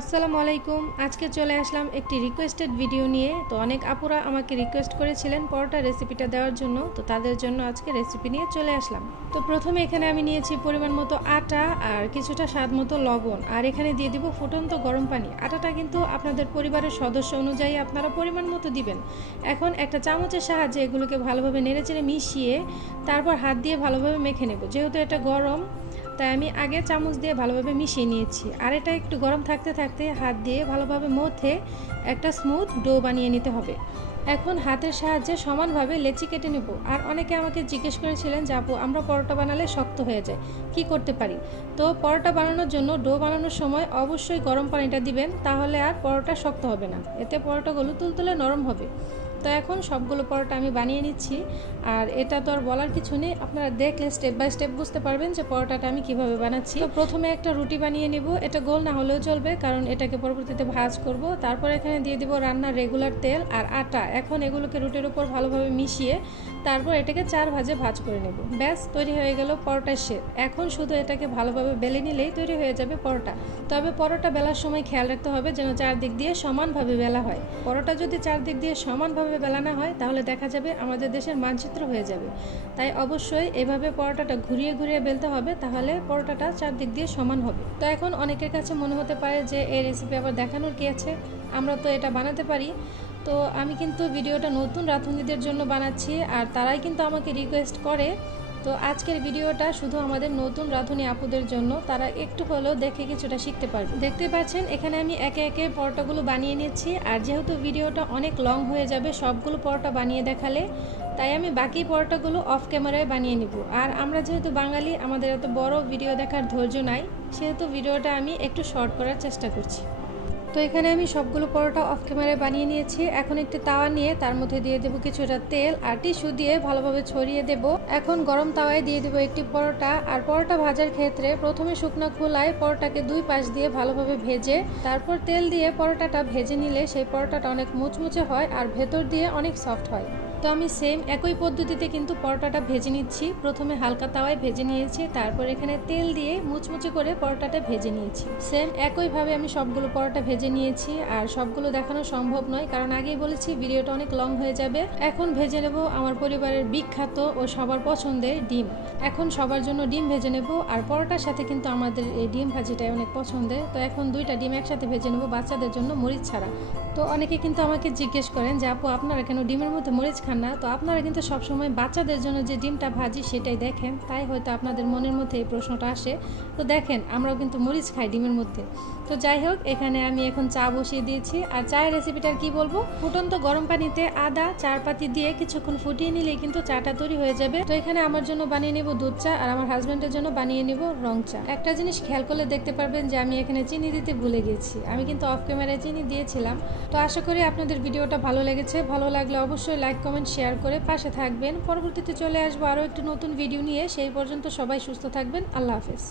আসসালামু আলাইকুম। আজকে চলে আসলাম একটি রিকোয়েস্টেড ভিডিও নিয়ে। তো অনেক আপুরা আমাকে রিকোয়েস্ট করেছিলেন পরোটা রেসিপিটা দেওয়ার জন্য। তো তাদের জন্য আজকে রেসিপি নিয়ে চলে আসলাম। তো প্রথমে এখানে আমি নিয়েছি পরিমাণ মতো আটা আর কিছুটা স্বাদ মতো লবণ। আর এখানে দিয়ে দিব ফুটন্ত গরম পানি। আটাটা কিন্তু আপনাদের পরিবারের সদস্য অনুযায়ী আপনারা পরিমাণ মতো দিবেন। এখন একটা চামচের সাহায্যে এগুলোকে ভালোভাবে নেড়েচেড়ে মিশিয়ে তারপর হাত দিয়ে ভালোভাবে মেখে নেব। যেহেতু এটা গরম তাই আমি আগে চামচ দিয়ে ভালোভাবে মিশিয়ে নিয়েছি। আর এটা একটু গরম থাকতে থাকতে হাত দিয়ে ভালোভাবে মথে একটা স্মুথ ডো বানিয়ে নিতে হবে। এখন হাতের সাহায্যে সমানভাবে লেচি কেটে নেব। আর অনেকে আমাকে জিজ্ঞেস করেছিলেন যে, আপু, আমরা পরোটা বানালে শক্ত হয়ে যায়, কি করতে পারি? তো পরোটা বানানোর জন্য ডো বানানোর সময় অবশ্যই গরম পানিটা দিবেন, তাহলে আর পরোটা শক্ত হবে না। এতে পরোটাগুলো তুলতুলে নরম হবে। তো এখন সবগুলো পরোটা আমি বানিয়ে নিচ্ছি। আর এটা তো আর বলার কিছু নেই। আপনারা দেখলে স্টেপ বাই স্টেপ বুঝতে পারবেন যে পরোটাটা আমি কীভাবে বানাচ্ছি। তো প্রথমে একটা রুটি বানিয়ে নিব। এটা গোল না হলেও চলবে, কারণ এটাকে পরবর্তীতে ভাজ করব। তারপর এখানে দিয়ে দিব রান্নার রেগুলার তেল আর আটা। এখন এগুলোকে রুটির উপর ভালোভাবে মিশিয়ে তারপর এটাকে চার ভাজে ভাজ করে নেব। ব্যাস, তৈরি হয়ে গেল পরোটার শেপ এখন শুধু এটাকে ভালোভাবে বেলে নিলেই তৈরি হয়ে যাবে পরোটা। তবে পরোটা বেলার সময় খেয়াল রাখতে হবে যেন চারদিক দিয়ে সমানভাবে বেলা হয়। পরোটা যদি চারদিক দিয়ে সমানভাবে বেলানো হয়, তাহলে দেখা যাবে আমাদের দেশের মানচিত্র হয়ে যাবে। তাই অবশ্যই এভাবে পরোটাটা ঘুরিয়ে ঘুরিয়ে বেলতে হবে, তাহলে পরোটাটা চারদিক দিয়ে সমান হবে। তো এখন অনেকের কাছে মনে হতে পারে যে, এই রেসিপি আবার দেখানোর কি আছে? আমরা তো এটা বানাতে পারি। তো আমি কিন্তু ভিডিওটা নতুন রাঁধুনিদের জন্য বানাচ্ছি, আর তারাই কিন্তু আমাকে রিকোয়েস্ট করে তো আজকের ভিডিওটা শুধু আমাদের নতুন রাঁধুনি আপুদের জন্য। তারা একটু হলেও দেখে কিছুটা শিখতে পারবে। দেখতে পাচ্ছেন, এখানে আমি একে একে পরোটাগুলো বানিয়ে নিচ্ছি। আর যেহেতু ভিডিওটা অনেক লং হয়ে যাবে সবগুলো পরোটা বানিয়ে দেখালে, তাই আমি বাকি পরোটাগুলো অফ ক্যামেরায় বানিয়ে নিব। আর আমরা যেহেতু বাঙালি, আমাদের এত বড় ভিডিও দেখার ধৈর্য নাই, সেহেতু ভিডিওটা আমি একটু শর্ট করার চেষ্টা করছি। তো এখানে আমি সবগুলো পরোটা অফ ক্যামেরায় বানিয়ে নিয়েছি। এখন একটি তাওয়া নিয়ে তার মধ্যে দিয়ে দেবো কিছুটা তেল আর টিস্যু দিয়ে ভালোভাবে ছড়িয়ে দেব। এখন গরম তাওয়ায় দিয়ে দেবো একটি পরোটা আর পরোটা ভাজার ক্ষেত্রে প্রথমে শুকনো খোলায় পরোটাকে দুই পাশ দিয়ে ভালোভাবে ভেজে, তারপর তেল দিয়ে পরোটাটা ভেজে নিলে সেই পরোটাটা অনেক মুচমুচে হয় আর ভেতর দিয়ে অনেক সফট হয়। তো আমি সেম একই পদ্ধতিতে কিন্তু পরোটাটা ভেজে নিচ্ছি। প্রথমে হালকা তাওয়ায় ভেজে নিয়েছি, তারপর এখানে তেল দিয়ে মুচমুচে করে পরোটাটা ভেজে নিয়েছি। সেম একইভাবে আমি সবগুলো পরোটা ভেজে নিয়েছি, আর সবগুলো দেখানো সম্ভব নয়, কারণ আগেই বলেছি ভিডিওটা অনেক লং হয়ে যাবে। এখন ভেজে নেব আমার পরিবারের বিখ্যাত ও সবার পছন্দের ডিম। এখন সবার জন্য ডিম ভেজে নেব, আর পরোটার সাথে কিন্তু আমাদের এই ডিম ভাজিটাই অনেক পছন্দের। তো এখন দুইটা ডিম একসাথে ভেজে নেব বাচ্চাদের জন্য মরিচ ছাড়া। তো অনেকে কিন্তু আমাকে জিজ্ঞেস করেন যে, আপু, আপনারা কেন ডিমের মধ্যে মরিচ খান না। তো আপনারা কিন্তু সবসময় বাচ্চাদের জন্য যে ডিমটা ভাজি সেটাই দেখেন। তাই হয়তো আপনাদের মনের মধ্যে এই প্রশ্নটা আসে। তো দেখেন, আমরাও কিন্তু মরিচ খাই ডিমের মধ্যে। তো যাই হোক, এখানে আমি এখন চা বসিয়ে দিয়েছি। আর চায়ের রেসিপিটার কি বলব? ফুটন্ত গরম পানিতে আদা চার পাতি দিয়ে কিছুক্ষণ ফুটিয়ে নিলেই কিন্তু চাটা তৈরি হয়ে যাবে। তো এখানে আমার জন্য বানিয়ে নেব দুধ চা আর আমার হাজব্যান্ডের জন্য বানিয়ে নেব রং চা। একটা জিনিস খেয়াল করলে দেখতে পারবেন যে আমি এখানে চিনি দিতে ভুলে গেছি। আমি কিন্তু অফ ক্যামেরায় চিনি দিয়েছিলাম। তো আশা করি আপনাদের ভিডিওটা ভালো লেগেছে। ভালো লাগলে অবশ্যই লাইক কমেন্ট, শেয়ার করে পাশে থাকবেন। পরবর্তীতে চলে আসব আরও একটি নতুন ভিডিও নিয়ে। সেই পর্যন্ত সবাই সুস্থ থাকবেন। আল্লাহ হাফেজ।